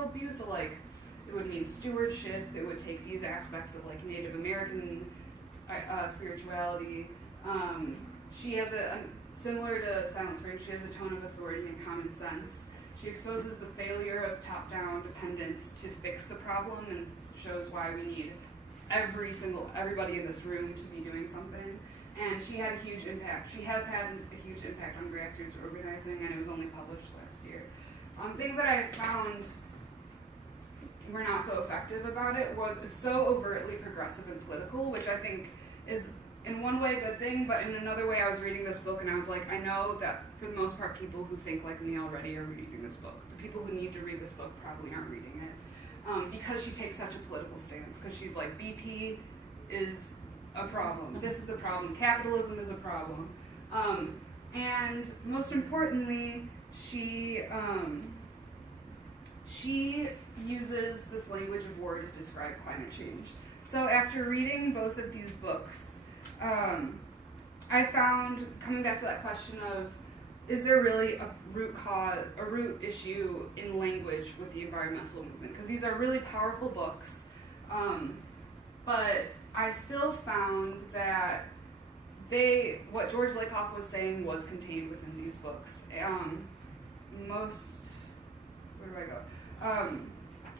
worldview, so like it would mean stewardship, it would take these aspects of like Native American spirituality. She has similar to Silent Spring, she has a tone of authority and common sense. She exposes the failure of top-down dependence to fix the problem and shows why we need everybody in this room to be doing something. And she had a huge impact. She has had a huge impact on grassroots organizing, and it was only published last year. Things that I found were not so effective about it was it's so overtly progressive and political, which I think is in one way a good thing, but in another way I was reading this book and I was like, I know that for the most part people who think like me already are reading this book. The people who need to read this book probably aren't reading it. Because she takes such a political stance, because she's like, BP is a problem, this is a problem, capitalism is a problem. And most importantly, she uses this language of war to describe climate change. So after reading both of these books, I found, coming back to that question of, is there really a root issue in language with the environmental movement? Because these are really powerful books, but I still found that what George Lakoff was saying was contained within these books.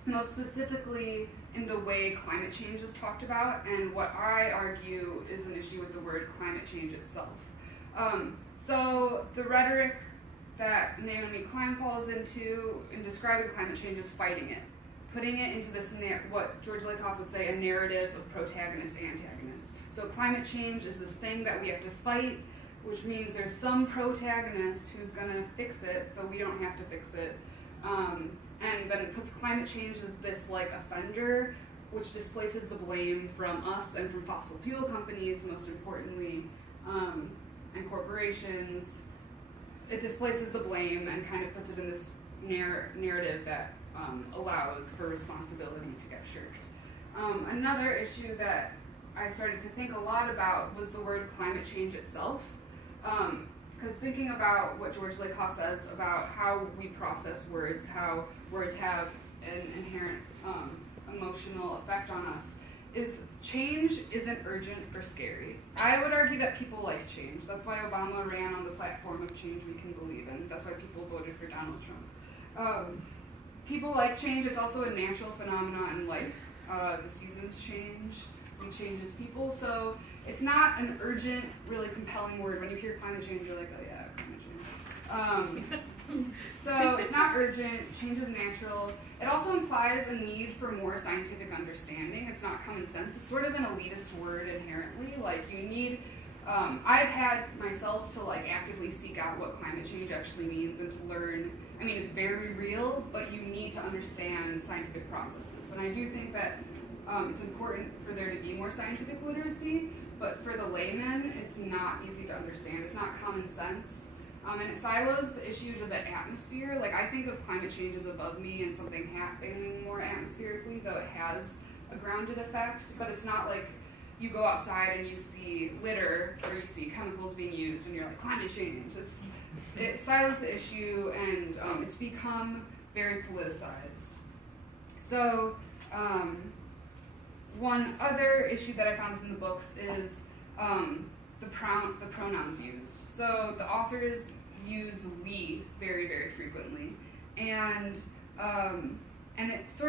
Most specifically in the way climate change is talked about, and what I argue is an issue with the word climate change itself. So the rhetoric that Naomi Klein falls into in describing climate change is fighting it, putting it into this, what George Lakoff would say, a narrative of protagonist, antagonist. So climate change is this thing that we have to fight, which means there's some protagonist who's gonna fix it so we don't have to fix it. And then it puts climate change as this like offender, which displaces the blame from us and from fossil fuel companies, most importantly, and corporations. It displaces the blame and kind of puts it in this narrative that allows for responsibility to get shirked. Another issue that I started to think a lot about was the word climate change itself. Because thinking about what George Lakoff says about how we process words, how words have an inherent emotional effect on us, is change isn't urgent or scary. I would argue that people like change. That's why Obama ran on the platform of change we can believe in. That's why people voted for Donald Trump. People like change. It's also a natural phenomenon in life. The seasons change. We change as people. So it's not an urgent, really compelling word. When you hear climate change, you're like, oh yeah, climate change. So it's not urgent, change is natural. It also implies a need for more scientific understanding. It's not common sense. It's sort of an elitist word inherently. Like you need, I've had myself to like actively seek out what climate change actually means and to learn. I mean, it's very real, but you need to understand scientific processes. And I do think that it's important for there to be more scientific literacy, but for the layman, it's not easy to understand. It's not common sense. And it silos the issue to the atmosphere. Like I think of climate change as above me and something happening more atmospherically, though it has a grounded effect, but it's not like you go outside and you see litter or you see chemicals being used and you're like, climate change. It silos the issue and it's become very politicized. So one other issue that I found within the books is the pronouns used. So the authors use we very, very frequently, and it sort of